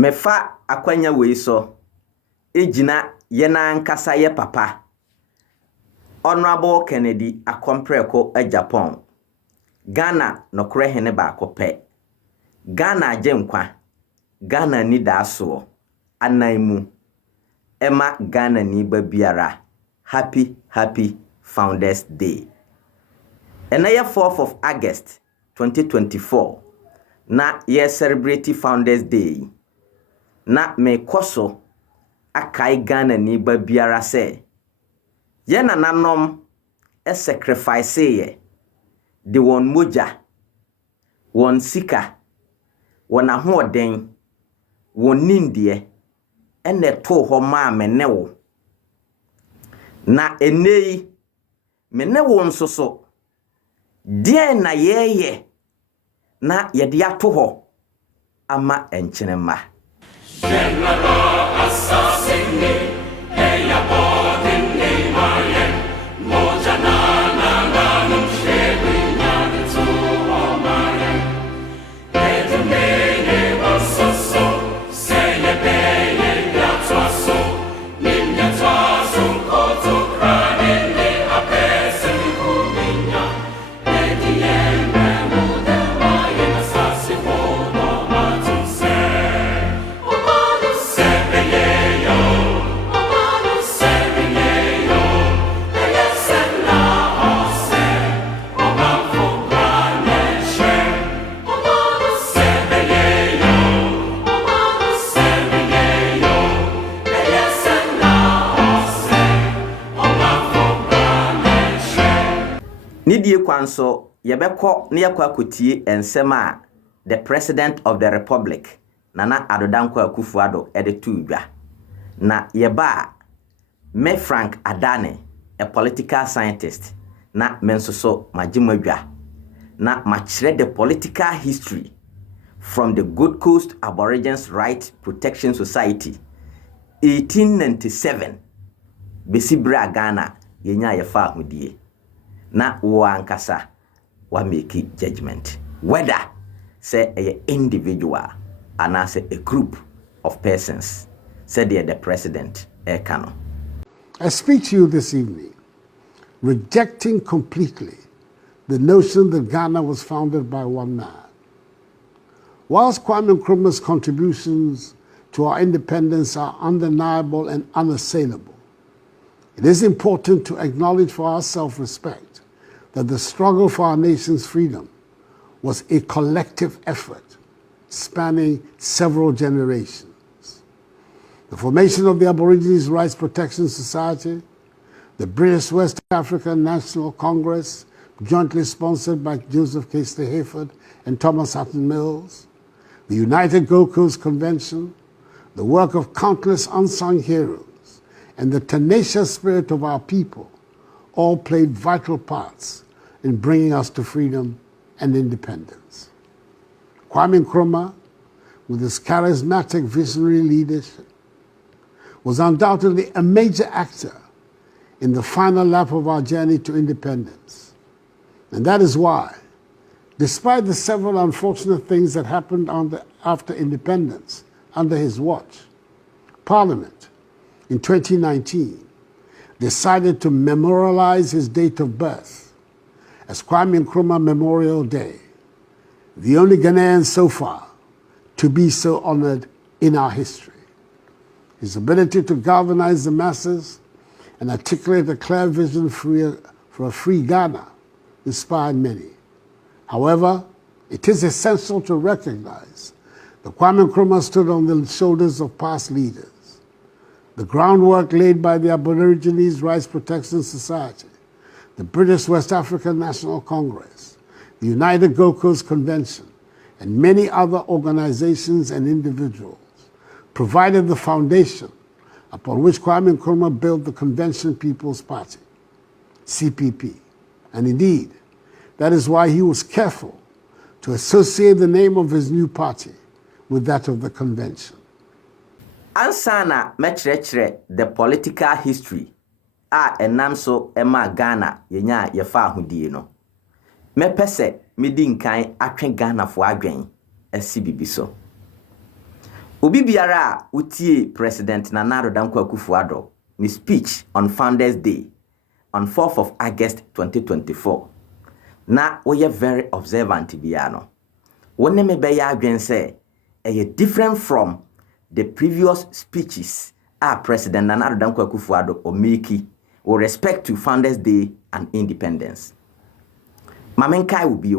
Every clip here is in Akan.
mefa akwanya wei so ejina ye na nkasa ye papa Honorable Kennedy Akompreko Agyapong Ghana nokre hene ba kope Ghana agenkwa Ghana ni daso anaimu Emma Ghana ni babiara happy Founders Day. And na 4th of August 2024 na ye celebrate Founders Day na me koso akai Ghana ni babiara se ye nananom sacrifice ye de won moja won sika won ahoden won nindie ene to ho ma menewo na enei menewo nsoso die na yeye na yede ato ho ama enchenema General Assassini Agyapade3 Nidie kwanso yebeko ne yakwa kotie ensema the President of the Republic Nana Adodankwa Akufo-Addo edetudwa na yeba me Frank Adane a political scientist na mensoso majimadwa na machire the political history from the Gold Coast Aborigines Right Protection Society 1897 besibra Ghana yenya yefa ahudie na wankasa wa make judgment whether say a individual and say a group of persons said the president Kano. I speak to you this evening rejecting completely the notion that Ghana was founded by one man. Whilst Kwame Nkrumah's contributions to our independence are undeniable and unassailable, it is important to acknowledge for our self-respect that the struggle for our nation's freedom was a collective effort spanning several generations. The formation of the Aborigines Rights Protection Society, the British West African National Congress, jointly sponsored by Joseph Kester Hayford and Thomas Hutton Mills, the United Gold Coast Convention, the work of countless unsung heroes, and the tenacious spirit of our people all played vital parts in bringing us to freedom and independence. Kwame Nkrumah, with his charismatic visionary leadership, was undoubtedly a major actor in the final lap of our journey to independence. And that is why, despite the several unfortunate things that happened after independence under his watch, Parliament in 2019 decided to memorialize his date of birth as Kwame Nkrumah Memorial Day, the only Ghanaian so far to be so honored in our history. His ability to galvanize the masses and articulate a clear vision for a free Ghana inspired many. However, it is essential to recognize that Kwame Nkrumah stood on the shoulders of past leaders. The groundwork laid by the Aborigines Rights Protection Society, the British West African National Congress, the United Gold Coast Convention, and many other organizations and individuals provided the foundation upon which Kwame Nkrumah built the Convention People's Party, CPP. And indeed, that is why he was careful to associate the name of his new party with that of the convention. Ansana metrechre the political history enam so ema Ghana yenya yefa ahudie no. Mepese medi nkan atwe Ghana fo adwen asi bibi so. Obi biara utie President Nana Addo Dankwa Akufo-Addo ni speech on Founders Day on 4th of August 2024. Na we very observant biya no. Wone me be ya adwen say different from the previous speeches President Nana Addo Dankwa Akufo-Addo o make with respect to Founders Day and independence. Mamenkai will be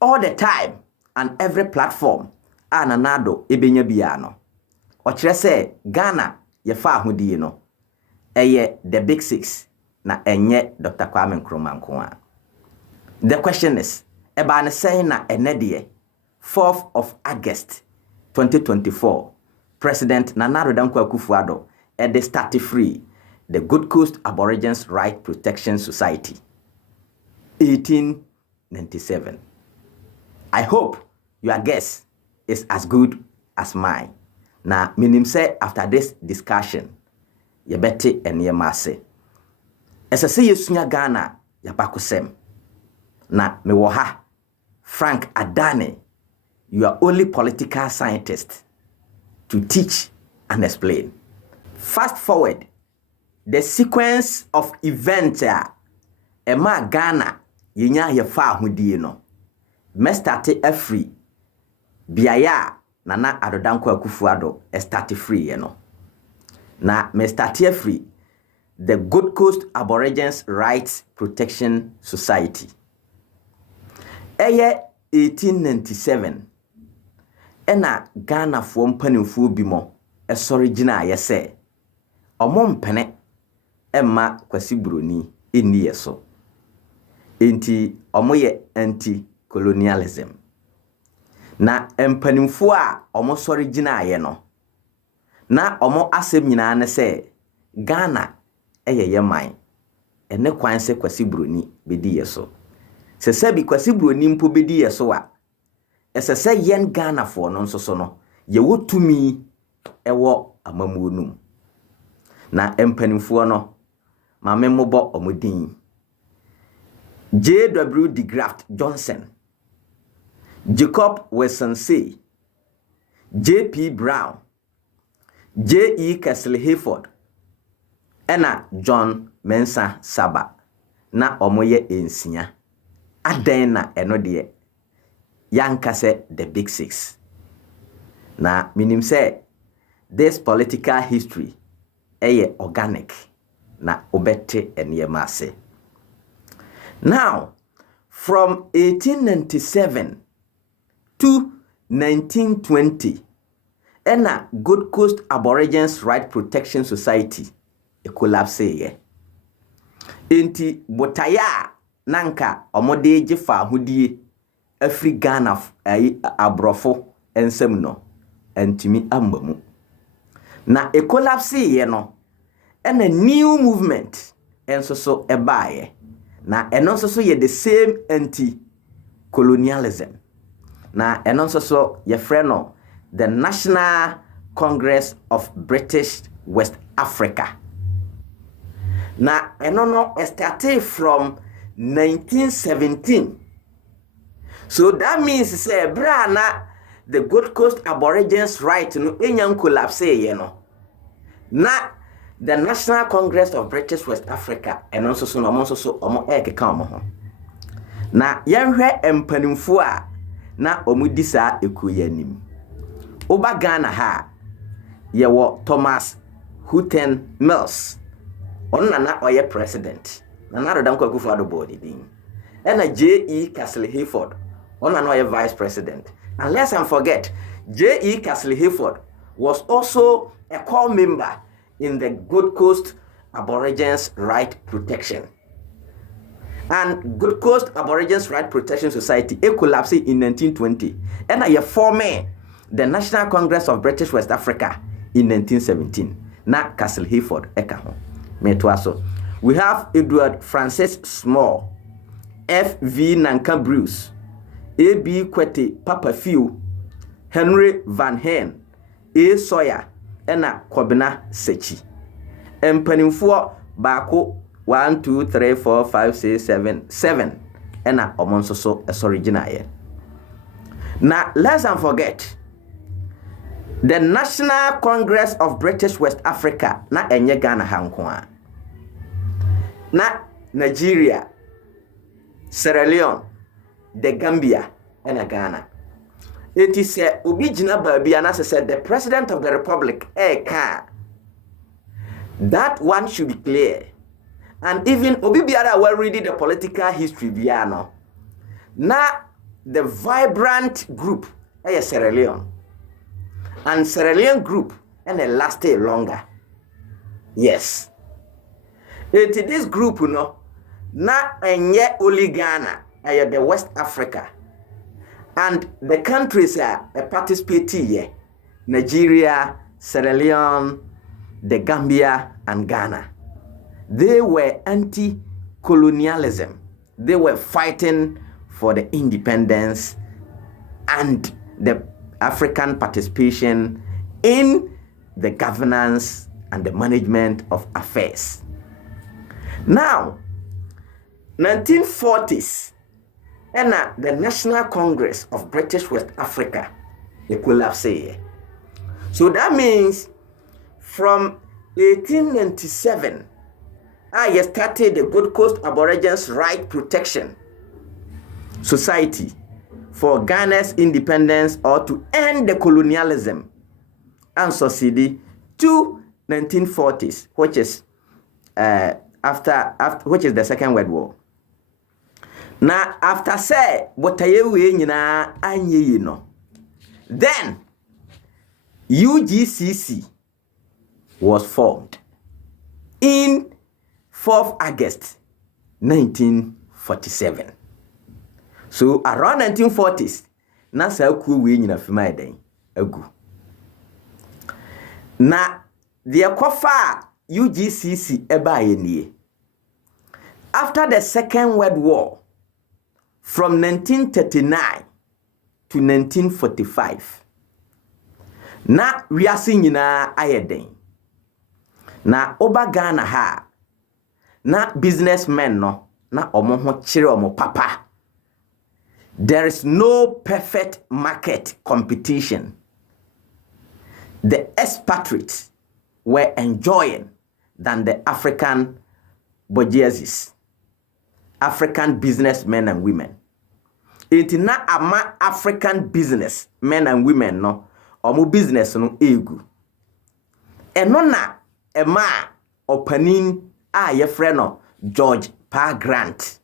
all the time and every platform Nana Addo ebenya biya no. Ochire say Ghana ye fa ahudi no. The big six na enye Dr. Kwame Nkrumah nko. The question is, eba ne say na enedie 4th of August 2024, President Nana Addo Dankwa Akufo-Addo ede start free the Gold Coast Aborigines Right Protection Society 1897. I hope your guess is as good as mine. Na minim say after this discussion, ye bete enye mase. Esese yesunya Ghana yabakosem. Na mewo ha Frank Adane, you are only political scientist to teach and explain. Fast forward, the sequence of events ema Ghana yenya yefa ahudie no. Me start free biaya Nana Addo Dankwa Akufo-Addo start free no. Na me start free the Gold Coast Aborigines Rights Protection Society. 1897 ena Ghana fo mpanimfo bi mo original yese omo mpene emma Kwasi Broni eni yeso enti omo ye anti-colonialism na mpanimfo a omo original ye no na omo asem nyina ne se Ghana ye man ene kwan se Kwasi Broni bedi yeso se sebi Kwasi Broni mpo bedi yeso a esese yen Ghana fo no nsoso no ye wotumi ewo amamuo num na empanimfo no mame mobo omodin J.W. de Graft Johnson, Jacob Wilson C, J.P. Brown, J.E. Castle Hayford, ena John Mensah Saba na omoye ensia aden na eno de yankase the big six. Na minim say this political history organic na obete eniyemase. Now, from 1897 to 1920, ena Gold Coast Aborigines Right Protection Society collapse ye. Enti botaya nanka omode jefa ahudie afri Ghana abrofo ensem no antimi ambamu. Na collapse ye no ena new movement enso so ebaye. Na enonso so ye the same anti-colonialism. Na enonso so ye freno the National Congress of British West Africa. Na enono started from 1917. So that means say bra na the Gold Coast Aborigines Right no enyan collapse ye no. Na the National Congress of British West Africa and also so no so omo ekeka omo ho. Na yenhwe empanimfo a na omudi saa ekoyanim. Oba Ghana ha yewo Thomas Houghton Mills. Onna na oye president. Nana Addo Dankwa Akufo-Addo board din. Ena J.E. Castle Hayford. Onna na oye vice president. And let's not forget J.E. Castle Hayford was also a core member in the Gold Coast Aborigines Right Protection. And Gold Coast Aborigines Right Protection Society collapsed in 1920. And I formed the National Congress of British West Africa in 1917. Na Castle Hayford eka ho. We have Edward Francis Small, F.V. Nanka Bruce, A.B. Kwete Papa Few, Henry Van Hen, A. Sawyer, ena Kobina Sechi. Empanimfo bako 1 2 3 4 5 6 7 ena omonso so original ye. Na let's not forget The National Congress of British West Africa na enye Ghana hankoa. Na Nigeria, Sierra Leone, the Gambia, and Ghana. It is a Ubijina Babiana said the President of the Republic, that one should be clear. And even Obibiara well reading the political history biano. Now the vibrant group Sierra Leone. And Sierra Leone group and they lasted longer. Yes. It is this group, na enye only Ghana, the West Africa. And the countries are participating here. Nigeria, Sierra Leone, the Gambia, and Ghana. They were anti-colonialism. They were fighting for the independence and the African participation in the governance and the management of affairs. Now, 1940s, and the National Congress of British West Africa, they collapsed here. So that means from 1897, I started the Gold Coast Aborigines Right Protection Society for Ghana's independence or to end the colonialism and succeed to 1940s, which is which is the Second World War. Now after say botayewe nyina anye no, then UGCC was formed in 4th August 1947. So around 1940s, na sa ku we nyina fima den agu. Na the kofa UGCC eba yenie. After the Second World War, from 1939 to 1945, na wiase nyina ayeden. Na oba Ghana ha, na businessmen no, na omo ho chire omo papa. There is no perfect market competition. The expatriates were enjoying than the African bourgeoisie, African businessmen and women. It na ama African business men and women no, omo business no egu. Eno na ema opanin a ye frɛ no George Pa Grant.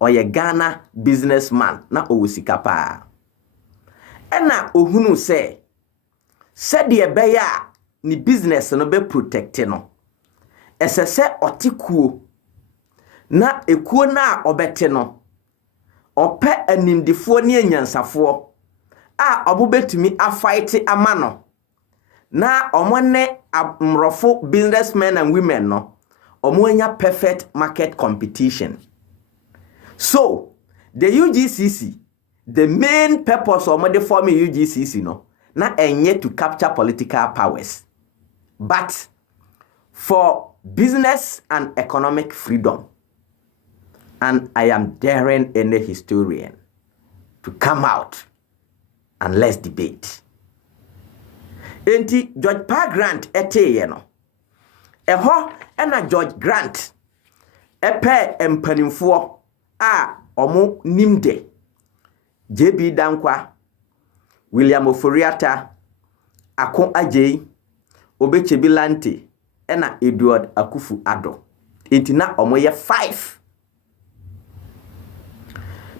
Oye Ghana businessman na owusika pa. Ena ohunu se de beya ni business no be protect no. Esese otikuo na ekuo na obete no. Ope animdifo ni enyansafo a obubetumi afight ama no. Na omone mrofo businessmen and women no. Omoanya perfect market competition. So, the UGCC, the main purpose of the forming UGCC no, na enye to capture political powers, but for business and economic freedom. And I am daring any historian to come out and let's debate. Enti George Pa Grant eteye no. Eho ena George Grant epe empanimfo omo nimde JB Dankwa, William Oforiata, Akon Ajay, Obechebilante, ena Edward Akufu Ado. Intina omo ye 5.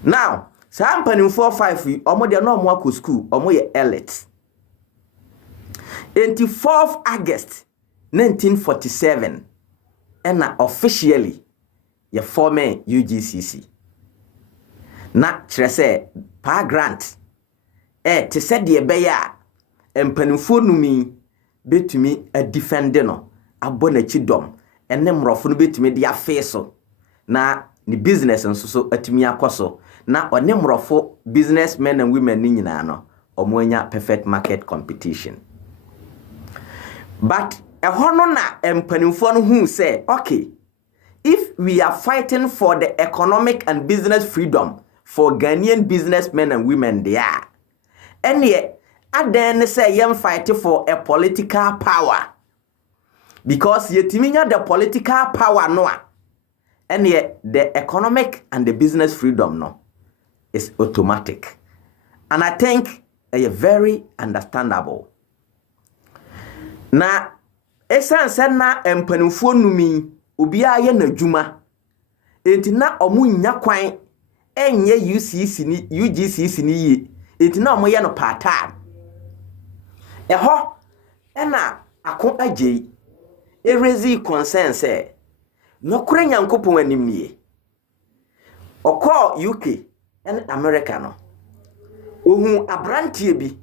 Now, sampani 4-5 omo de no omo akọ school, omo ye elite. 4th August 1947, ena officially ye former UGCC. Na kyerese Pa Grant te said de beya empanimfo numi betumi a defend no abonachi dom ene mrofo no betumi de afeso na ni business nso so atumi akoso na one mrofo businessmen and women ni nyina no omoanya perfect market competition. But ehono na empanimfo no hu say okay, if we are fighting for the economic and business freedom for Ghanaian businessmen and women there, and yet aden say yem fight for a political power. Because yetiminya the political power no and yet the economic and the business freedom no is automatic. And I think very understandable. Na esan se na empanimfo numi obi aye na dwuma enti na omunya kwan enye UGCC ni yi enti na omoye no part-time eho ena akon agye erezi concern se nokure nyankopon anim nie okọ UK and America no ohun abrantie bi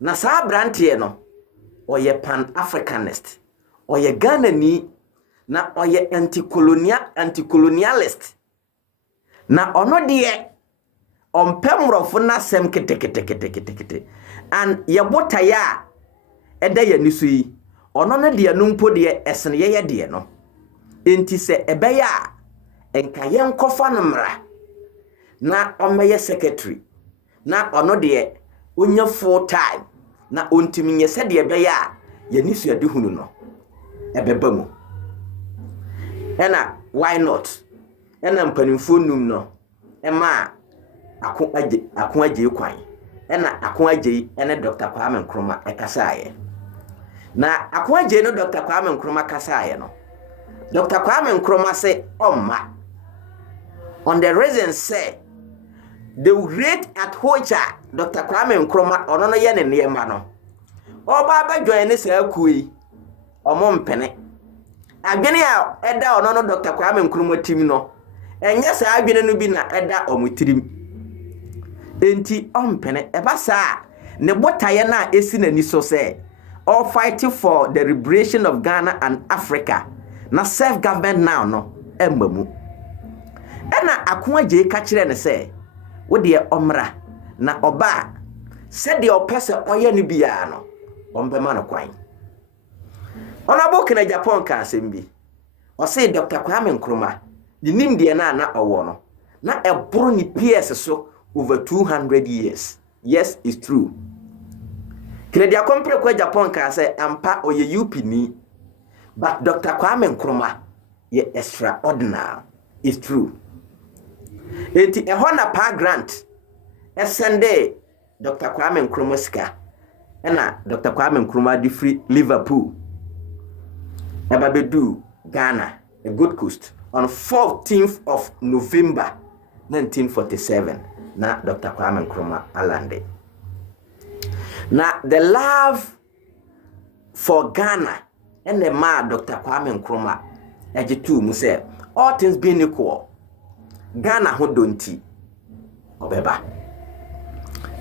na saa abrantie no oye pan-africanist oye Ghanani na oye anti-colonialist na ono de ompemrofo na sem kete and yebota ya eda ya niso yi ono ne de no mpo de esene ye de no enti se ebeya enka ye nkofa no mra na omeye secretary na ono de onya full time na ontimi nye se de ebeya ya niso ade hunu no ebeba mu ena why not ena mpanimfo num no ema akon agye kwan ena akon agye ene Dr. Kwame Nkrumah ekasaaye na akon agye no Dr. Kwame Nkrumah kasaaye no Dr. Kwame Nkrumah say omma on the reason say the rate at which Dr. Kwame Nkrumah ono no ye ne niema no oba ba join ne saa kuyi omo mpene adwene a eda ono no Dr. Kwame Nkrumah tim no enye saa adwene no bi na eda omutirim enti ompene eba saa ne botaye na esi nani so say all fighting for the liberation of Ghana and Africa na self government now no embamu ena akon agye ka kire ne say wo de omra na oba se de opese oye ne bia no ombema no kwan ona boke na Agyapong ka asembi o say Dr. Kwame Nkrumah the nim de na owo no na eboro ni PS so over 200 years. Yes, it's true. Kennedy Akompre kwa Agyapong ka say ampa oye UP ni but Dr. Kwame Nkrumah ye extraordinary. It's true. Enti ehona pa grant esende Dr. Kwame Nkrumah ska ena Dr. Kwame Nkrumah di free Liverpool ebabedu Ghana a good coast on 14th of November 1947 na Dr. Kwame Nkrumah alande na the love for Ghana and the man Dr. Kwame Nkrumah ejitu mu say all things being equal Ghana ho donti obeba.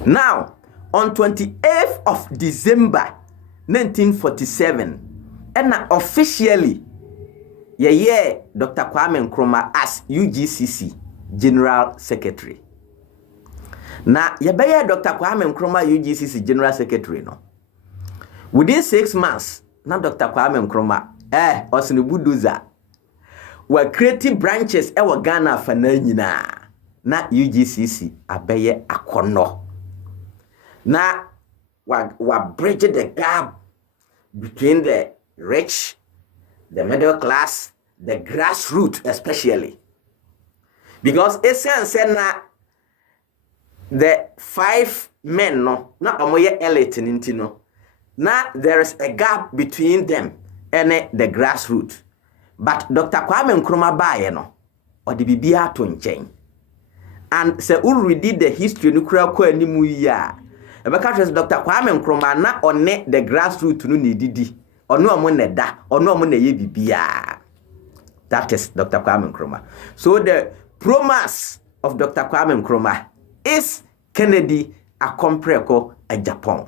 Now on 28th of December 1947 and officially Dr. Kwame Nkrumah as UGCC General Secretary. Na Dr. Kwame Nkrumah UGCC General Secretary no. Within 6 months, na Dr. Kwame Nkrumah osini bulldozer were creative branches ewa Ghana fana nyina na UGCC abeye akono. Na wa bridge the gap between the rich, the middle class, the grassroots especially. Because essence na the 5 men no na omoye elite ninti no na there is a gap between them and the grassroots. But Dr. Kwame Nkrumah baye no odi bibia to nchen. And se already the history nukura kwa animu ya ebeka trust Dr. Kwame Nkrumah na one the grassroots no nedidi ono omo neda ono omo na ye bibia. That is Dr. Kwame Nkrumah. So the promise of Dr. Kwame Nkrumah is Kennedy Akompreko Agyapong.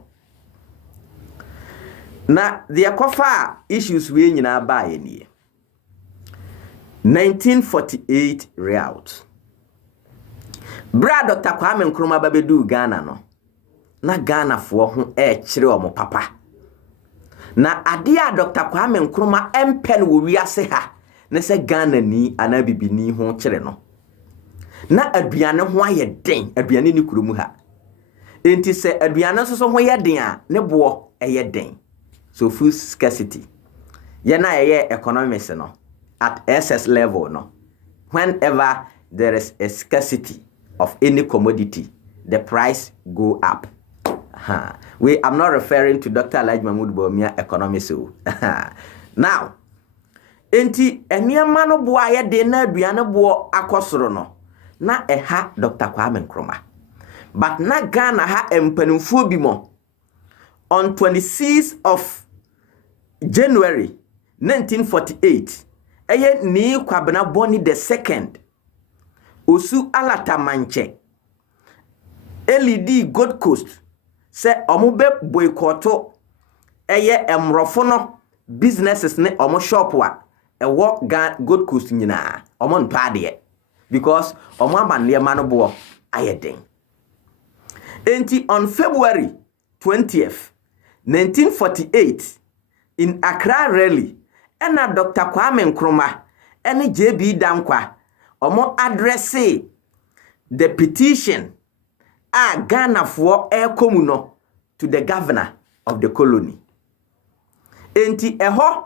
Na the akofa issues we nyina bae ni 1948 reout. Bra Dr. Kwame Nkrumah babedu Ghana no. Na Ghana fo ho kire omo papa. Na ade a Dr. Kwame Nkrumah empen wo wiase ha. Ne se Ghana ni ana bibini ho kire no. Na aduane ho aye den, aduane ni kuromu ha. enti se aduane so ho ye den a ne bo eye den. So food scarcity. Ye na ye economics no at SS level no. Whenever there is a scarcity of any commodity, the price go up. I'm not referring to Dr. Elijah Mahmoud Bawumia economics. Now, enti eniema no bo aye de na aduane bo akosoro no na eha Dr. Kwame Nkrumah. But na Ghana ha empanimfo bi mo on 26th of January 1948 eye ni Kwabena Boni the second osu alata manche LED Gold Coast se omube boycotto eye emrofo no businesses ne omo shop wa ewo Gold Coast nyina omo ntade because omo amanle ma no bo ayeden. Enti on February 20th 1948 in Accra rally ena Dr. Kwame Nkrumah ene JB Dankwa omo addresse the petition a Ghana for communal to the governor of the colony. Enti eho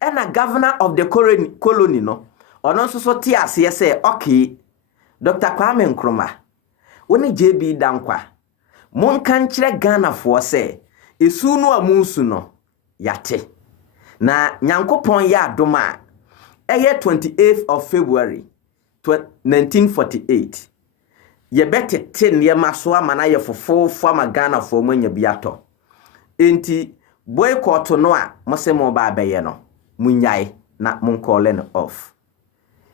ena governor of the colony no ono so ti ase say okay Dr. Kwame Nkrumah woni JB Dankwa mon kan kire Ghana for say esu no amunsu no yate na nyankopon ya adoma eye 28th of February 1948 ye betete niyema so amana ye fofofo ama Ghana for mwanya biato enti boycott no a mose mo ba beye no munyai na munkole no off.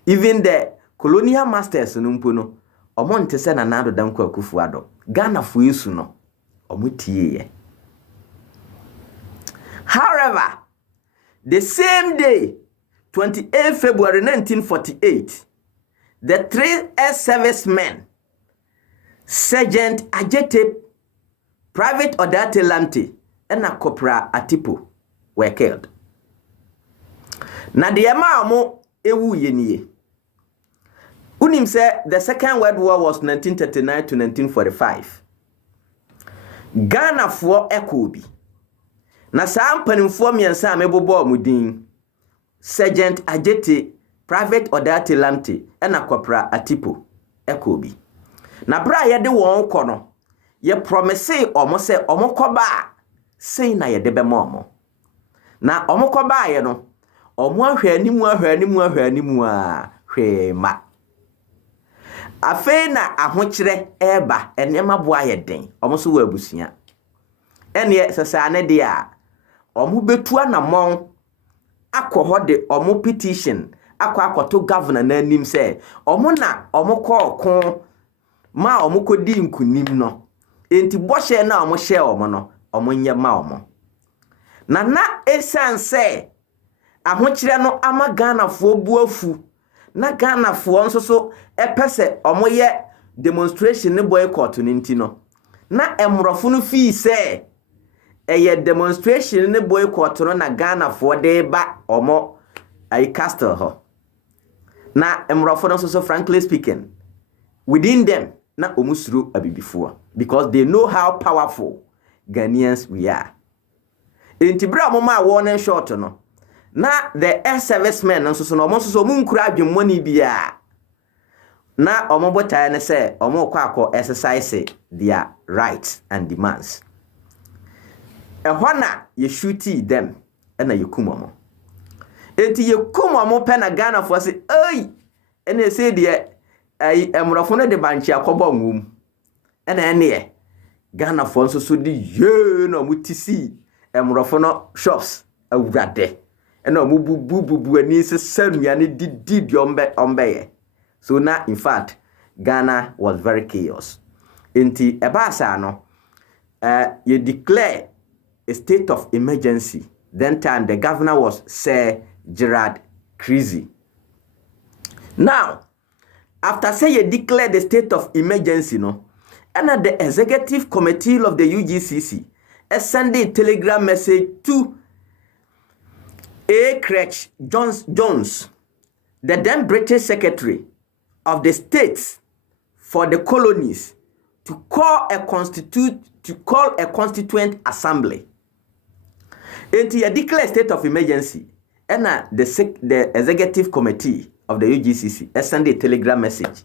Even the colonial masters no mpo no omo ntese na nado Dankwa Akufo-Addo Ghana for isu no omo tie. However, the same day, 28 February 1948, the three ex-servicemen, Sergeant Agyapade, Private Agyapade3, and Corporal Atipo were killed. Na the amamo ewu yeniye. Unim say the Second World War was 1939 to 1945. Ghana for ekobi. Na saa mpanimfo miensa amebobo amudin Sergeant Agyapade, Private Agyapade3 ena Corporal Atipo ekobi. Na bra ye de won kɔ no ye promise omo se omo koba sei na ye de be mo. Na omo koba ye no omo ahwɛ animu a hwɛ ma. Afei na ahokyere eba enema bo aye den omo so wa abusia. Ene sesa ne de a omo betu anamon akɔ de omo petition akɔ governor na anim se omo na omo kɔ ma omo kodi nkunim no enti bɔhye na omo hye omo no omo nye ma omo na esan se ahokyere no ama Ghana fo buafu na Ghana fo nso so epese omo ye demonstration ne boycott no enti no na emrofo no fi se eye demonstration ne boycott no na Ghana for de ba omo ai castle ho na emrofo no so frankly speaking within them na omusuru abibifo because they know how powerful Ghanaians we are. Intibra mama warning short no na the ex-servicemen nso so no omo so munkura adwemmoni bia na omo botae ne say omo kwakọ exercise their rights and demands. Ehona ye shooty them ena ye kumomo. Enti ye kumomo pe na Ghana for say ey ena say de emrofo no de banchi akobo nwum ena ene Ghana for nso so di ye no mutisi emrofo no shops awurade ena omubububu ani se sanuane didi ombe. So now in fact Ghana was very chaos. Enti ebasa no you declare a state of emergency. Then time the governor was Sir Gerard Creasy. Now, after say you declare the state of emergency, no, and at the executive committee of the UGCC, send a telegram message to A. Craig Jones, the then British Secretary of the States for the colonies, to call a constituent assembly. And to declare state of emergency, and the executive committee of the UGCC send a telegram message.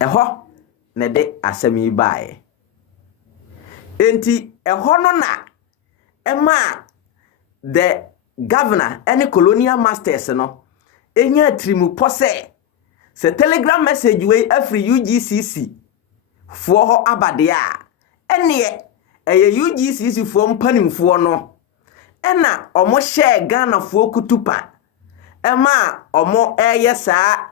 Na de asemi bae. Enti no na ema the governor any colonial masters no enya trimu pose se telegram message we every UGCC for ho abade a ene UGCC for mpanimfo no ena omo share Ghana for kutupa ema omo saa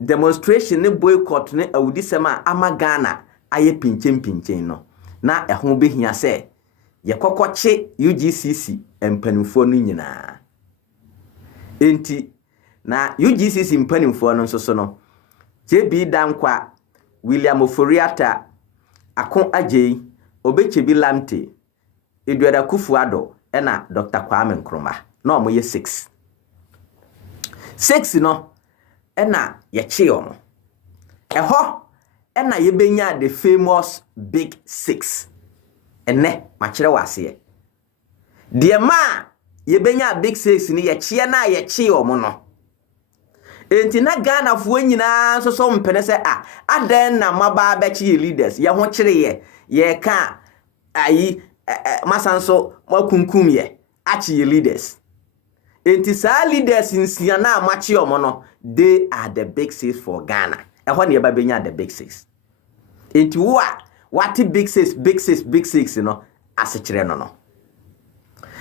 demonstration ne boycott ne awudisema ama Ghana aye pinchen no na ehun behia se ye kokoche UGCC empanimfo no nyina enti na UGCC empanimfo no nso no JB Dankwa William Oforiata Akon Agye Obechebi Lamte Eduardo Kufuado ena Dr. Kwame Nkrumah na omoye 6 no ena yeche omo ena yebenya the famous big 6 ene makire wase de ma yebenya big 6 ni yeche na yeche omo no enti na Ghana fo nyina so mpene se aden na maba bechi leaders ye ho kire ye ka ayi masanso makunkum ye achi leaders. Enti sa leaders insia na amachi omo no, they are the big 6 for Ghana. Ehon ye ba benya the big 6. Enti what big 6 no asechire no.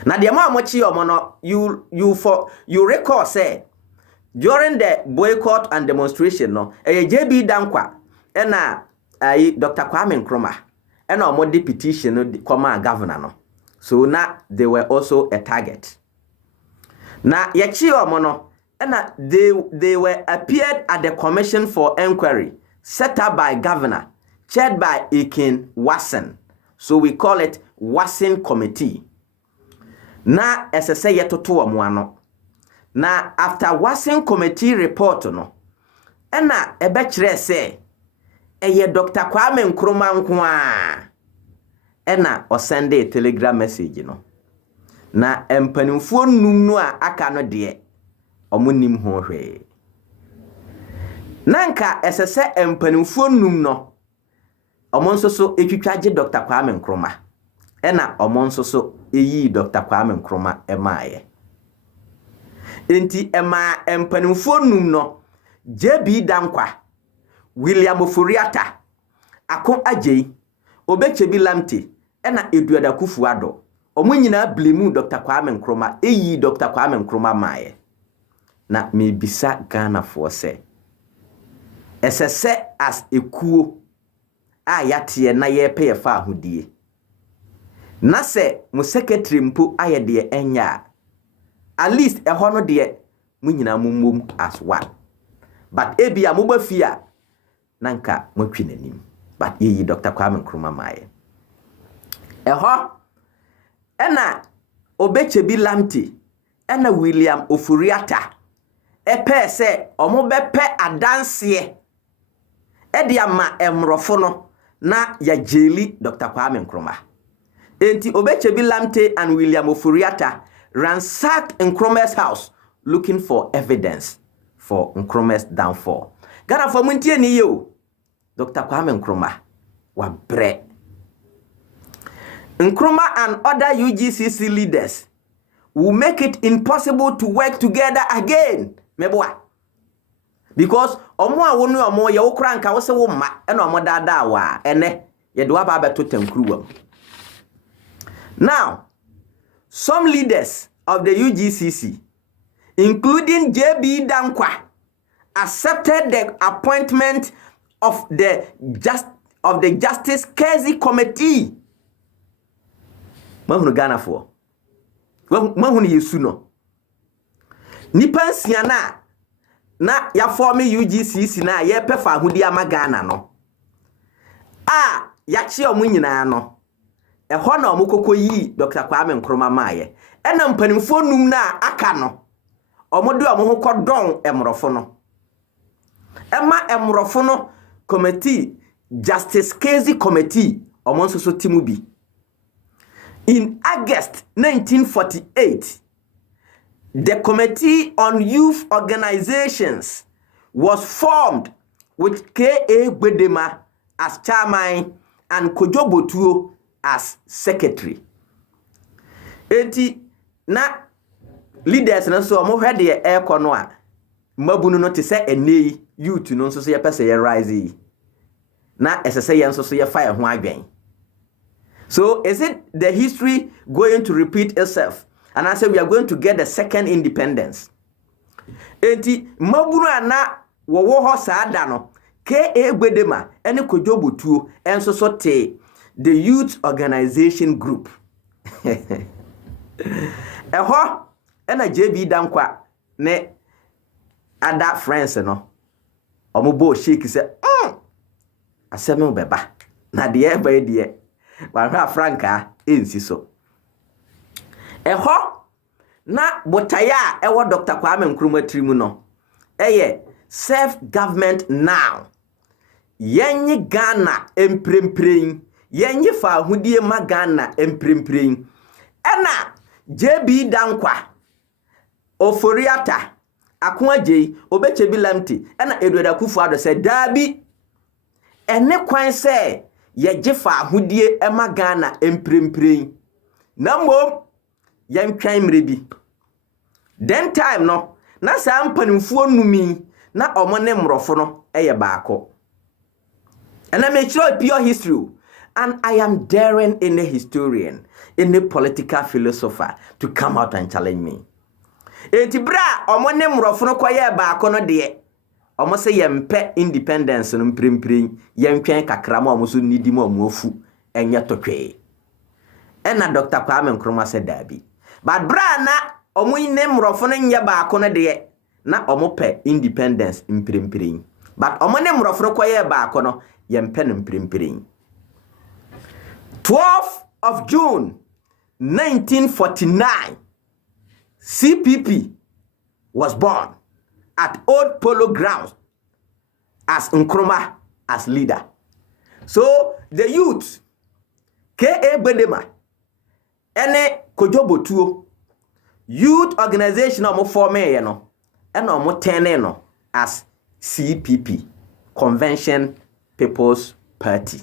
Na de ma amachi omo no, you recall say during the boycott and demonstration no, JB Dankwa ena Dr. Kwame Nkrumah ena omo de petition no come governor no. So now they were also a target. Na yechi omo no na they were appeared at the commission for inquiry set up by governor chaired by Ikin Wasson. So we call it Wasson committee. Na SSA yetoto omo ano. Na after Wasson committee report no na ebe kire se eye Dr. Kwame Nkrumah nko a na o send a telegram message no. Na empanimfo num no a aka no de omonim ho hwe nanka esese empanimfo num no omonso so etwitwaje Dr. Kwame Nkrumah ena omonso so eyi Dr. Kwame Nkrumah emaaye enti ema empanimfo num no JB Dankwa William Oforiata Akon Agye Obechebi Lamte ena Eduardo Kufuado omo nyina blemu Dr. Kwame Nkrumah eyi Dr. Kwame Nkrumah maaye na mebisa Ghana for se esese as ekuo a yate na yepe ye fa ahodie na se mu secretary mpo ayede enya at least eho no de mu nyina mummom as one but ebia mo ba fia nanka motwe nanim but eyi Dr. Kwame Nkrumah maaye eho ena Obechebi Lamte ena William Oforiata epe se omo bepe adanse edi ama emrofo no na ya jeli Dr. Kwame Nkrumah enti Obechebi Lamte and William Oforiata ransacked Nkrumah's house looking for evidence for Nkrumah's downfall. Ghana for muntie ni yo Dr. Kwame Nkrumah wa bre Nkrumah and other UGCC leaders will make it impossible to work together again. Meboa. Because omo a wonu omo ye wokra nka wo se wo ma e na omo dada wa ene ye de wa ba beto tankruwam. Now, some leaders of the UGCC, including JB Dankwa, accepted the appointment of the Justice Kezi Committee. Mahunu Ghana for. Mahunu Yesu no. Nipa siana na ya forme UGCC na ye pefa ahudi ama Ghana no. Ya chi omu nyina no. Eho na omu kokoyi Dr. Kwame Nkrumah maaye. Ena mpanimfo num na aka no. Omu de omu ho kodon emrofo no. Ema emrofo no committee Justice Kezi Committee omo nso so timu bi. In August 1948, the Committee on Youth Organizations was formed with K.A. Gbedema as chairman and Kojo Botuo as secretary. Eti na leaders na so omo hwede e ekono a mabunu no te se enei youth no nso so ye pese ye rise na esese ye nso so ye fire ho adwen. So is it the history going to repeat itself? And I say we are going to get the second independence. Enti mabunu ana wo ho saa da no K.A. Gbedema ene Kojo Botuo enso so te the youth organization group. Eho ena JB Dankwa ne other friends no omobo shake say asemi beba na de e ba de wa franka ensi so. Eho na botaya ewo Dr. Kwame Nkrumah trimu no eye self government now yenyi Ghana empremprem yenyi fa ahudie ma Ghana empremprem ena JB Dankwa Oforiata Akunwaje Obechebi Lamti ena Edward Akufo-Addo se dabi ene kwan se ye jefa ahudie ema Ghana empremprem na mom yentwan mrebi den time no na sa mpanimfuo numi na omo ne mrofo no eye baako and I make sure pure history. And I am daring any historian, any political philosopher to come out and challenge me. Eti bra, omo ne mrofo no kwaye baako no de. Omo se yempe independence no mprimprim, yentwen kakra ma omo so nidi ma omo ofu enye totwe. Ena Dr. Kwame Nkrumah said dabi. But bra na omo ne mrofo no nye baako no de na omo pe independence mprimprim. But omo ne mrofo no kwaye baako no yempe no mprimprim. 12th of June 1949, CPP was born at Old Polo Grounds as Nkrumah as leader. So the youth, K.A. Gbedema, ene Kojo Botuo, youth organization omo forme ye no, ene omo tene no as CPP, Convention People's Party.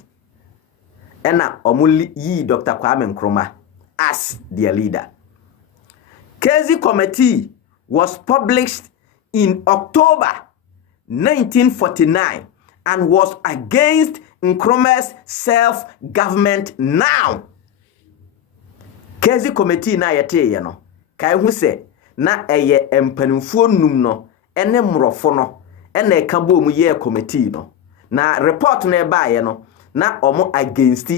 Ena omuli yi Dr. Kwame Nkrumah as their leader. Kezi Committee was published in October 1949 and was against Nkrumah's self-government now. Kezi Committee na yete ye no, kai hu se na eye empanimfuo num no, ene mrofo no, ene ekabo mu ye committee no. Na report na eba ye no, na omo against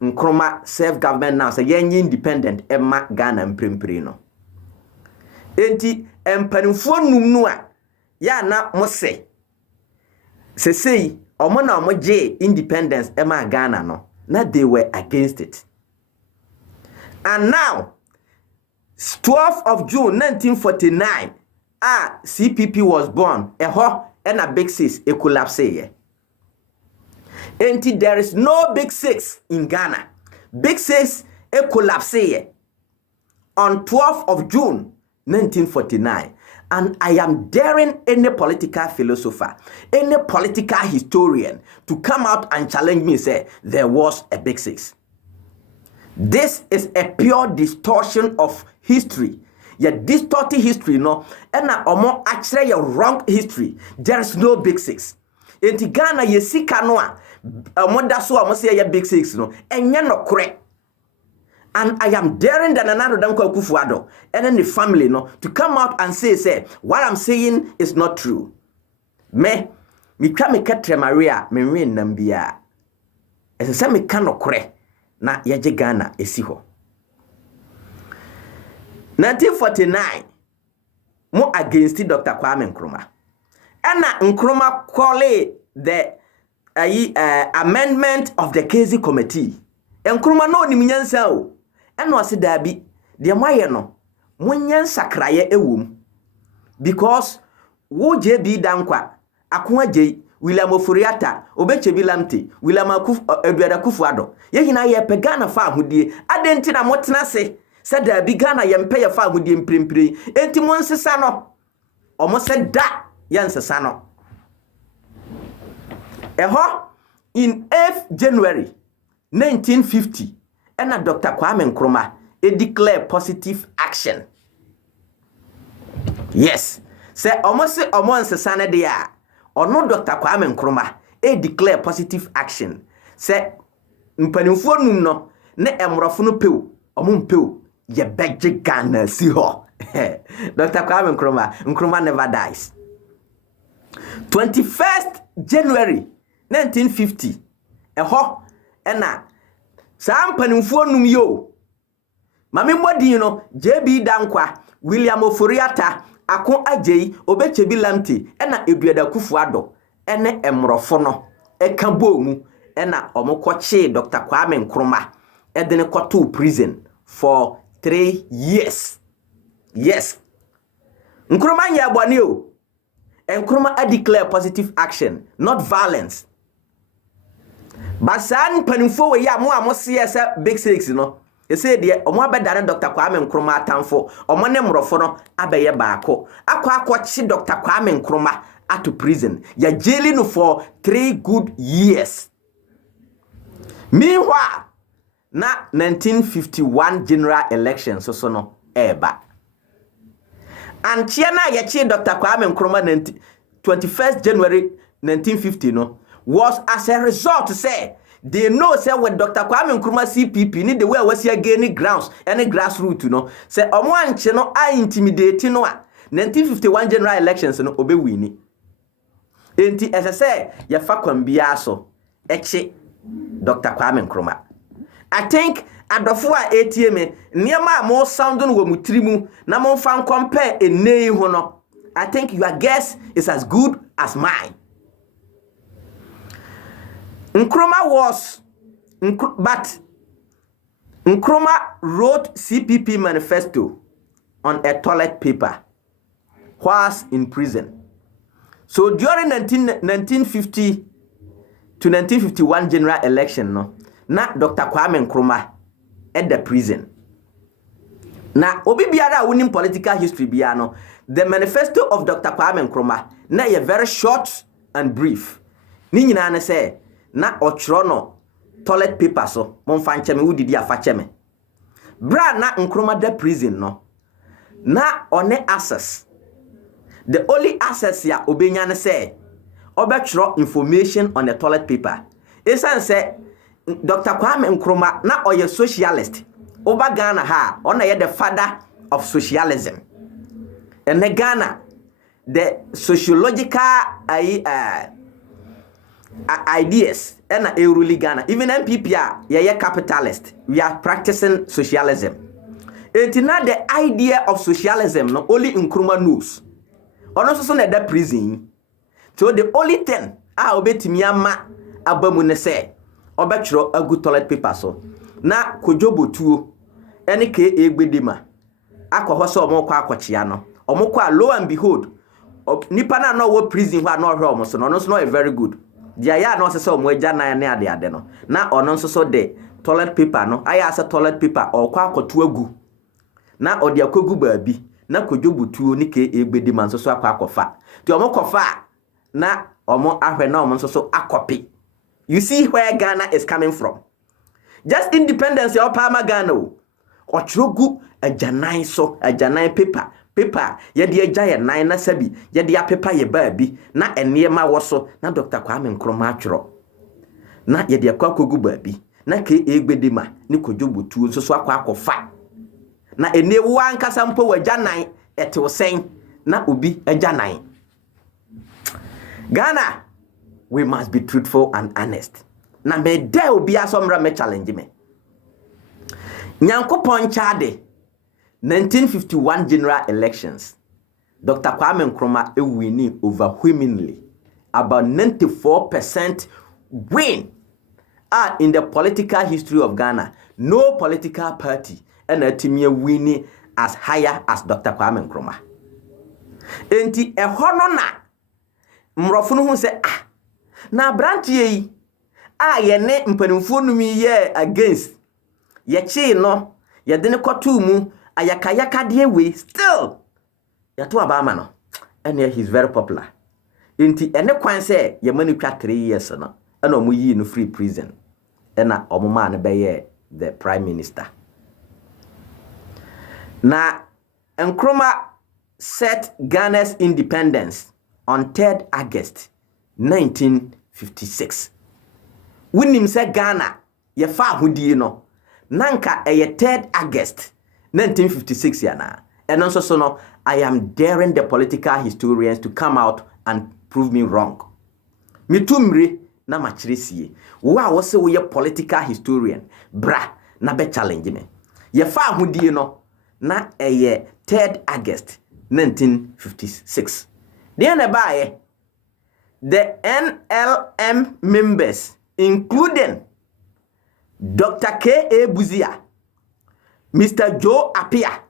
Nkrumah self-government now say yenye independent emma Ghana mprempre no. Enti empanimfuo num no a ya na mo se sei omo na omo je independence emma Ghana no, na they were against it. And now 12th of June 1949 CPP was born. Eho ena big six e collapse ye. Enti there is no big six in Ghana. Big six e collapse ye on 12th of June 1949. And I am daring any political philosopher, any political historian to come out and challenge me and say there was a big six. This is a pure distortion of history. Ya distorted history no, ena omo actually your wrong history. There is no big six. Enti Ghana ye sika no a omo da so omo say ya big six no, enye no kore. And I am daring that another Danko Akufo-Addo and the family no to come out and say what I'm saying is not true. Me twa me katre Maria me wen nam bia. Ese se me ka no kore na yaje Ghana esi ho. 1949 mo against Dr. Kwame Nkrumah. Ena Nkrumah call the amendment of the Kezi Committee. Nkrumah no ni minyansa o. Ena wase dabi de maye no munyansa kraye ewum. Because wo JB Dankwa Akunwaje William Oforiata, Obechebi Lamte, William Eduardo Kufuado. Ye hina ye pe Ghana fa ahodie. Adenti na motena se. Said there be Ghana yempe ye fa ahodie mprempre. Enti mo nsesa no. Omo se da ye nsesa no. Eho in 8th January 1950, ena Dr. Kwame Nkrumah declare positive action. Yes. Say almost nsesa ne de a ono Dr. Kwame Nkrumah declare positive action. Say mpanimfo num no ne emrofo no pew omo mpew ye beje Ghana si ho. Dr. Kwame Nkrumah never dies. 21st January 1950 eho ena sa mpanimfo num yo mame modin no JB Dankwa, William Oforiata, Akon Agyei, Obechebi Lamte, ena Eduardo Kufuado, ene emrofo no eka bomu ena omokoche Dr. Kwame Nkrumah edene koto prison for 3 years. Yes. Nkrumah nya bwane o. Nkrumah declare positive action, not violence. Basan panimfo we ya mo amose yesa big six no. You say the omo abedane Dr. Kwame Nkrumah atamfo omo ne mrofo no abeye baako akwachi Dr. Kwame Nkrumah to prison ya jailing no for 3 good years. Meanwhile na 1951 general election so no eba and chiana ya chi Dr. Kwame Nkrumah 21st January 1950 no was as a result say they know say when Dr. Kwame Nkrumah CPP need the way was here gaining grounds any grassroots no say omo anche no I intimidate no a 1951 general elections no obe wini enti as say ya fa kwambia so eche Dr. Kwame Nkrumah. I think adofo a ATM niema mo sound no wo mutrimu na mo fan compare enei ho no. I think your guess is as good as mine. Nkrumah wrote CPP manifesto on a toilet paper whilst in prison. So during 1950 to 1951 general election, no, na Dr. Kwame Nkrumah at the prison. Na obi biara winning political history biano, the manifesto of Dr. Kwame Nkrumah na ye very short and brief. Ni nyina na say na ochrono toilet paper so monfa ncheme wudidi afacheme. Bra na Nkrumah the prison no. Na one access. The only access ya obenya na say obetro information on the toilet paper. Esan say Dr. Kwame Nkrumah na oye socialist. Oba Ghana ha ona ye the father of socialism. And the Ghana the sociological ideas and a really Ghana even MPP are capitalist. We are practicing socialism. It's not the idea of socialism no only Nkrumah knows. Ono so na that prison. So the only thing obetimi ama abamu ne say obetro agu toilet paper so na kojobotuo ene ke egbedema akọhọ so omo kwa akọchia no omo kwa lo and behold nipa na no wo prison ho na ohwe omo so no so no very good dia ya no se omo agya na ne ade no na ono so de toilet paper no aya asa toilet paper okwa akọto agu na odi akogu baabi na kojobotuo ni ke egbedema so akwa akọfa ti omo kofa na omo ahwe na omo so akopi. You see where Ghana is coming from. Just independence your Palma Ghana. Ochrogu ajanai so ajanai paper ye de agya nine na sabi ye de paper ye baabi na enema woso na Dr. Kwame Nkrumah atwro na ye de akwakogu baabi na ke egbedema ni kojobotuo so akwa akofa na enewu ankasa mpo wajanan etewo sen na obi ajanan. Ghana, we must be truthful and honest. Na me there will be a somra me challenge me. Nyankopon chade 1951 general elections. Dr. Kwame Nkrumah winning overwhelmingly. About 94% win. In the political history of Ghana, no political party and a team winning as higher as Dr. Kwame Nkrumah. Enti ehonona mrofunu hu se Na brantie yi a ye ne mpanimfo numi ye against ye chi no ye de ne koto mu ayakayaka de we still ye to abama no and he's very popular. Inti ene kwan se ye mani twa 3 years no ena omu yi no free prison ena omu ma ne beye the prime minister. Na Nkrumah set Ghana's independence on 3rd August 1956. Winim se Ghana ye fa ahudie no nanka eye 3rd August 1956 yana. And also so no, I am daring the political historians to come out and prove me wrong. Me tumre na machresie. Wo a wo se wo ye political historian bra na be challenge me. Ye fa ahudie no na eye 3rd August 1956. The NLM members, including Dr. K.A. Buzia, Mr. Joe Apia,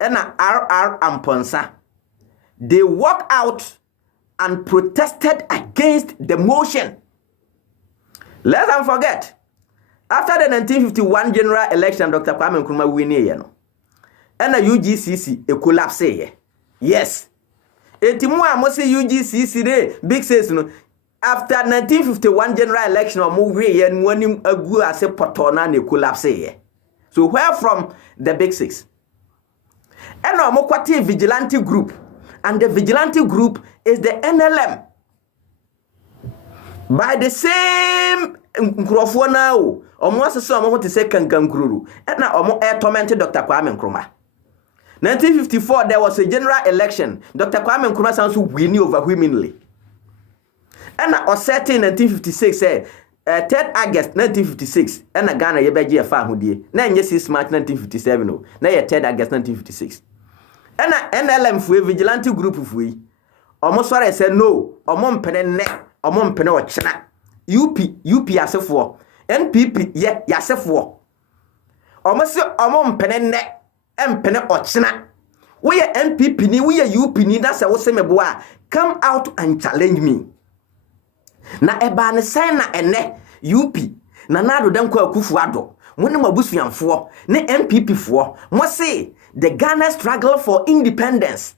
and R.R. Amponsa, they walked out and protested against the motion. Let's not forget, after the 1951 general election, Dr. Kwame Nkrumah winning, and the UGCC a collapse. Yes. Etimu amose UGCC de big says no after 1951 general election or move ye nwanim agu ase potona na collapse ye. So where from the big six? And no mo kwati vigilante group, and the vigilante group is the NLM. By the same nkrofo now, omo asese omo te se kankankuru, and na omo tormented Dr. Kwame Nkrumah. 1954, there was a general election. Dr. Kwame Nkrumah sounds winning overwhelmingly. And I was set in 1956, 3rd August 1956, and a Ghana yebeji a fa hudie. Na nye 6 March 1957, no. Na ye 3rd August 1956. And NLM fue vigilante group fue. Almost what I said no. Omo mpene ne, omo mpene ochina. UP yasefo. NPP ye yasefo. Almost omo mpene ne. Mpene ochina. We are MPP ni, we are UP ni, that's a wosemeboa. Come out and challenge me. Na eba ne sign na ene UP. Na nado dem kwa Akufo-Addo. Mwene mabusuyanfo. Ne MPP fo. Mo say the Ghana struggle for independence.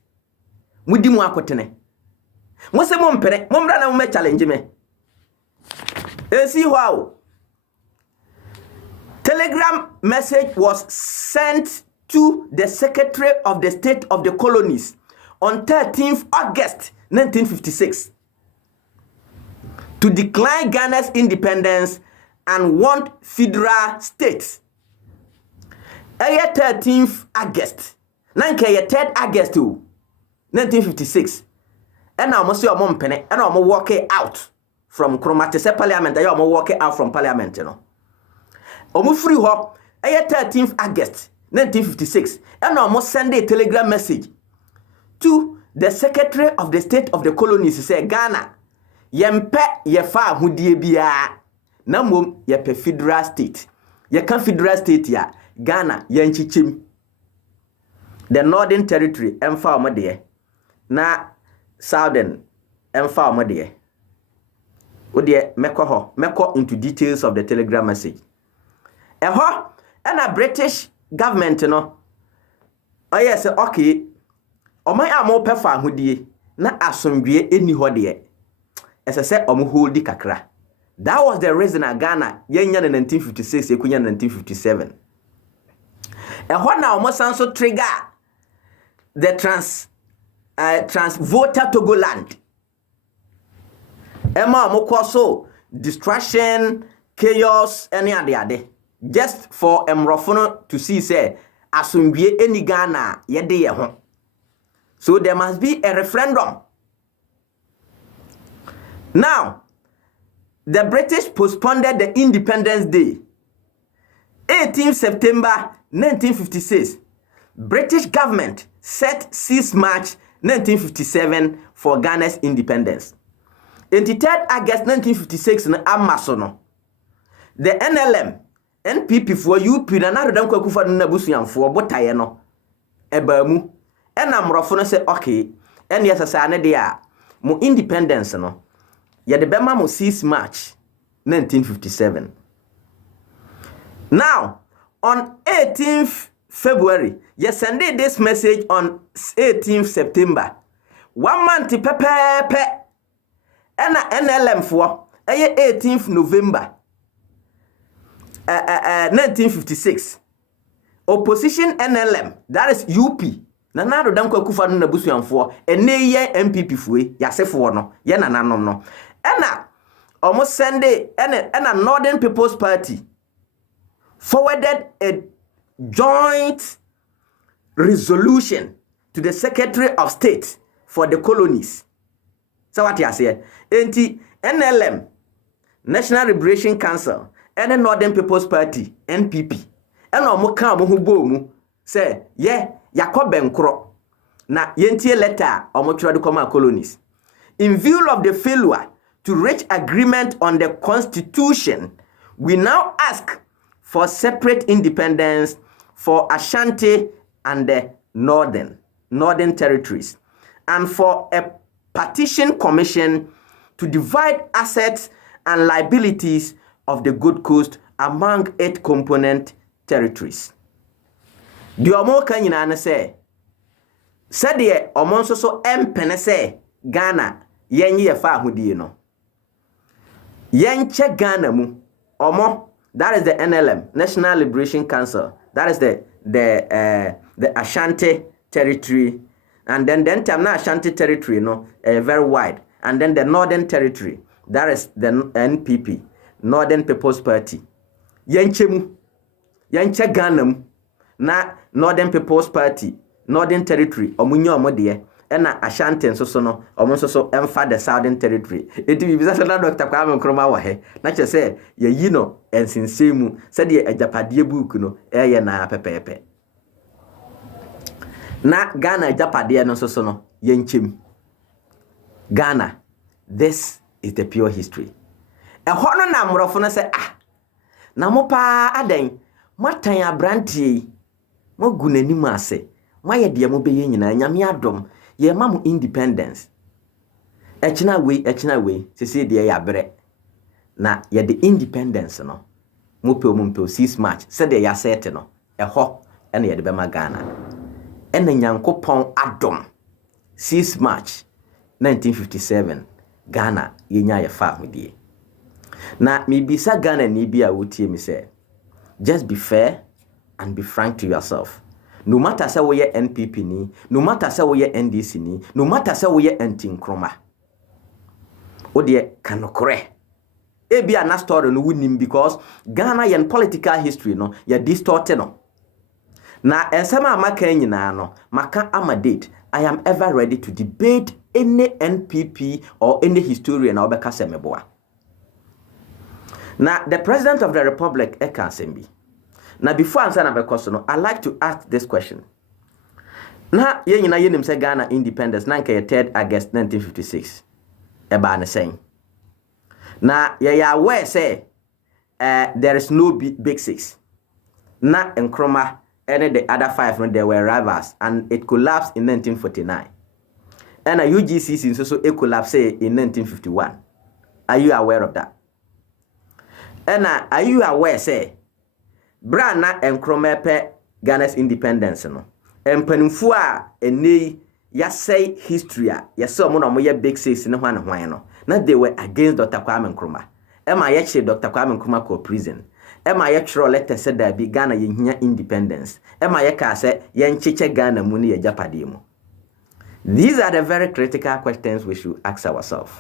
Mudi mu akotene. Mo say mo mpene. Mo mra na mo challenge me. See how. Telegram message was sent to the Secretary of the State of the Colonies on 13th August 1956 to decline Ghana's independence and want federal states. Aye 13th August. Nanke ye 3rd August 1956. And now must your mom penny and I'm walking out from Nkrumah parliament. I'm walking out from parliament, you know. Omu free ho. Aye 13th August 1956, and almost send a telegram message to the Secretary of the State of the Colonies. Say Ghana, yempe yefa hudie bia, na mom yepe federal state. Ye kan federal state ya Ghana yenchichim. The Northern Territory emfa omode na Southern emfa omode. Odie meko into details of the telegram message. Eho and a British government no yes okay oman amo pefa ahudie na asomdwe eni hode ese se omo holdi kakra. That was the reason Ghana yenya na 1956 ekunya na 1957 ehwa na omo sanso trigger the trans voter Togoland ema omo koso distraction chaos any ade just for Mrofono to see say asumbiye eni Ghana yede ye ho. So there must be a referendum. Now, the British postponed the Independence Day. 18th September 1956. British government set 6 March 1957 for Ghana's independence. 23rd August 1956 na Amasono. The NLM NPP for UP na nado dem kwa Akufo-Addo na busuyanfo botaye no eba mu ena Mrofo no say okay ene yesasa ne de a mo independence no ye de bema mo 6 March 1957. Now, on 18th February, you sended this message on 18th September. 1 month pepepe. Ena NLM for 18th November 1956. Opposition NLM, that is UP. Na do danko akufa no na busuanfo ene ye MPP fue yasefo no ye nananom no. Ena almost Sunday ena Northern People's Party forwarded a joint resolution to the Secretary of State for the colonies. So what you say? Enti NLM, National Liberation Council, and the Northern People's Party, NPP. And omo kan omo hubo mu say yakọ benkro na yentie letter omo twa de come colonies. In view of the failure to reach agreement on the constitution, we now ask for separate independence for Ashanti and the northern territories, and for a partition commission to divide assets and liabilities of the Gold Coast among 8 component territories. The omo kan nyina ne say de omo nso so empene say Ghana yenye ye fa ahodie no yenche Ghana mu omo, that is the NLM, National Liberation Council, that is the Ashanti territory, and then time na Ashanti territory no very wide, and then the Northern Territory, that is the NPP, Northern People's Party. Yenche Ghana mu na Northern People's Party, Northern Territory omunye omode ena Ashanti nso so no omunso so emfa the Southern Territory. Eti bi bisa na Dr. Kwame Nkrumah wa he na che se ye no ensinsemu se de Agyapade book no eye na pepepe na Ghana Agyapade no so no yenchem Ghana. This is the pure history. Eho no na mrofo no se na mo pa adan matan abrantie mo gu nanim ase moye de mo beye nyina nyame adom ye ma mo independence echina we sese de ya bere na ye de independence no mo pe 6 March se de ya set no eho ene ye de be ma Ghana ene Nyankopon adom 6 March 1957 Ghana yenya ye fa hodie. Na mibisa Ghana ni bia wotie mi say just be fair and be frank to yourself. No matter say we NPP ni, no matter say we NDC ni, no matter say we anti-Nkrumah. O de kanokore. E bia na story no wunim because Ghana yen political history no ya distorted no. Na ensema amaka nyina no, maka ama date. I am ever ready to debate any NPP or any historian or obeka semeboa. Now, the President of the Republic, Eka Sembi. Now, before I answer the question, I'd like to ask this question. Now, yenim say Ghana independence, na 3rd August 1956. Eba ne saying. Now, aware say, there is no big 6. Na Nkrumah, any the other 5, when they were rivals, and it collapsed in 1949. And a UGC so it collapsed in 1951. Are you aware of that? And are you aware say Brana Nkrumah pe Ghana's independence no empanimfu a eni ya say history a ya say omo na omo ye big 6 ne hwan no na they were against Dr. Kwame Nkrumah. Emma ye che Dr. Kwame Nkrumah ko prison. Emma ye tro letter said that be Ghana ye hia independence. Emma ye ka say ye ncheche Ghana mu ne ye Agyapade mu. These are the very critical questions we should ask ourselves.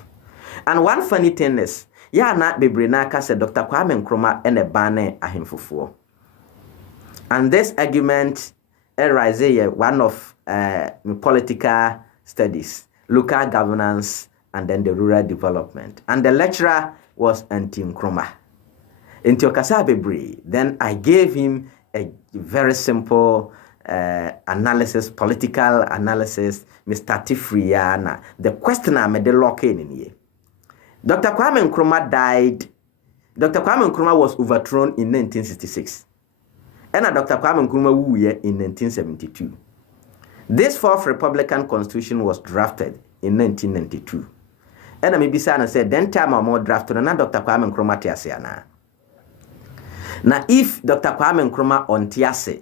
And one funny thing is ya na bebre na ka say Dr. Kwame Nkrumah ene bane ahemfufuo. And this argument arises one of political studies, local governance, and then the rural development. And the lecturer was anti-Nkrumah. Into okasa bebre, then I gave him a very simple analysis, political analysis, Mr. Tifriana. The question I made the lock in here. Dr. Kwame Nkrumah died. Dr. Kwame Nkrumah was overthrown in 1966. And Dr. Kwame Nkrumah wuye in 1972. This 4th Republican Constitution was drafted in 1992. ena me bisa na say den time am draft no na Dr. Kwame Nkrumah te ase ana. Na if Dr. Kwame Nkrumah on te ase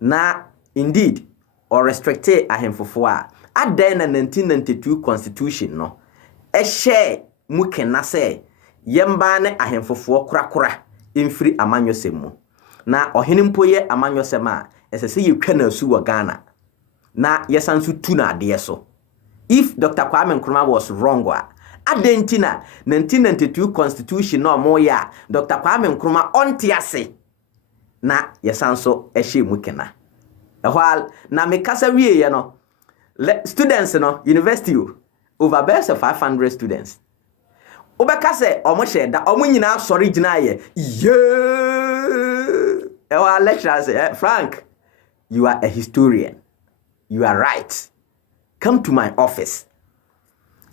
na indeed or restricted ahemfofo a adan na 1992 constitution no share mukena say yemba ne ahemfofo korakora emfiri amanyosem mu na ohene mpoye amanyosem a esese yetwa na asu wo Ghana na yesanso tu na ade so. If Dr. Kwame Nkrumah was wrong adentina 1992 constitution no moya Dr. Kwame Nkrumah onte ase na yesanso ehye mukena ehwal na mekasa wie ye no students no university over best of 500 students obeka se omo sheda omo nyina sori gina ye ehwal lecturer say Frank, you are a historian, you are right, come to my office.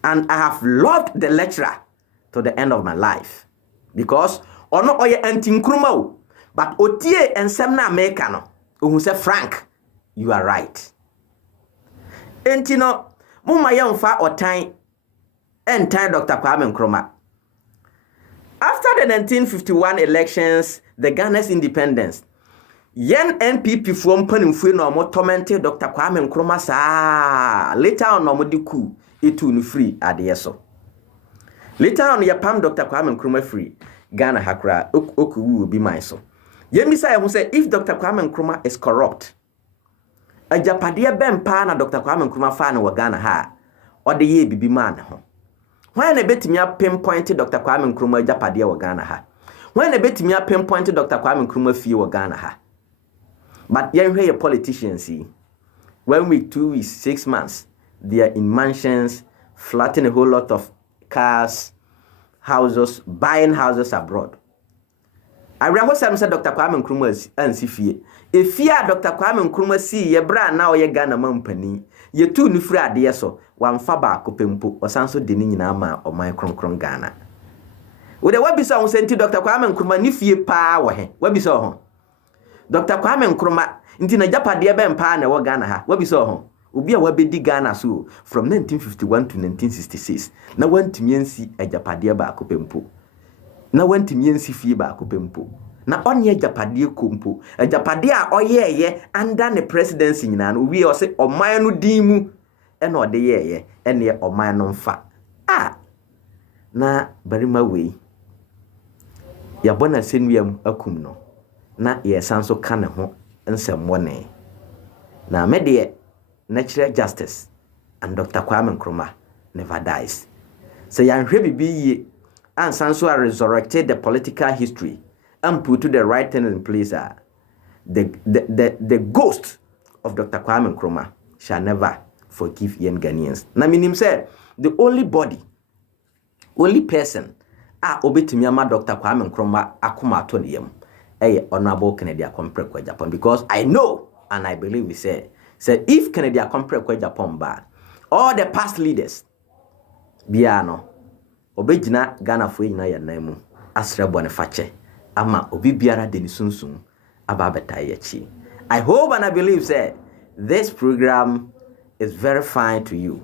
And I have loved the lecturer to the end of my life because ono oye anti Nkrumah but otie ensem na America no ohun say Frank, you are right. Enti no mumma yemfa otan entan Dr. Kwame Nkrumah. After the 1951 elections, the Ghana's independence, yen NPP from panimfue no mo tormented Dr. Kwame Nkrumah sa later on no mo di coup itu no free ade so. Later on yapam Dr. Kwame Nkrumah free Ghana hakra okuwu obi man so. Yemisa ehun say if Dr. Kwame Nkrumah is corrupt, Agyapade bempa na Dr. Kwame Nkrumah fa na wa Ghana ha ode ye bibi man ho. When na betimi pinpoint Dr. Kwame Nkrumah Agyapade wa Ghana ha. When na betimi pinpoint Dr. Kwame Nkrumah fie wa Ghana ha. But yen hwe politicians see 1 week, 2 weeks, 6 months they are in mansions, flattening a whole lot of cars, houses, buying houses abroad. I remember some said Dr. Kwame Nkrumah ansi fie. If fear Dr. Kwame Nkrumah see ye bra na ye Ghana mampani, ye tu ni free ade so, wamfa ba kopempo, osanso de ni nyina ma oman kronkron Ghana. We de wabisa ho senti Dr. Kwame Nkrumah ni fie pa wo he. Wabisa ho. Dr. Kwame Nkrumah nti na Agyapade bempa na wo Ghana ha. Wabisa ho. Obi a wabedi Ghana so from 1951 to 1966 na wantimi ansi Agyapade ba kopempo. Na wantimi ansi fie ba kopempo. Na onye Agyapade kompo. Agyapade a oyeye under the presidency nyina no wi o se oman no dimu ena ode yeye ene oman no mfa. Na barima wei ya bona senuam akum no na ye sanso ka ne ho nsemmone. Na medie natural justice and Dr. Kwame Nkrumah never dies. So yanhwe bibi ye ansanso a resurrected the political history and put to the right thing in place. The ghost of Dr. Kwame Nkrumah shall never forgive yen Ghanaians. Na minim say the only person obetimi ama Dr. Kwame Nkrumah akoma ato ne yam honorable Kennedy Agyapong Agyapong, because I know and I believe we say if Kennedy Agyapong Agyapong ba all the past leaders biano obegina Ghana fo nyina ya namu asrebo ne fache ama obi biara de ni sunsun aba betaye chi. I hope and I believe say this program is very fine to you,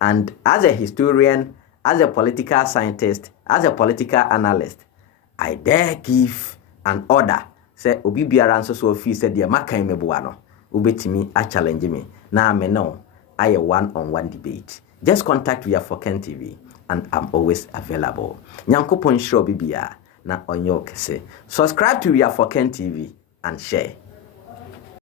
and as a historian, as a political scientist, as a political analyst, I dare give an order say obi biara nso so fi say de makan meboa no obetimi a challenge me na me no I a one-on-one debate. Just contact via Foken TV and I'm always available. Nyankopon show bibia na onyo kese. Subscribe to via Foken TV and share.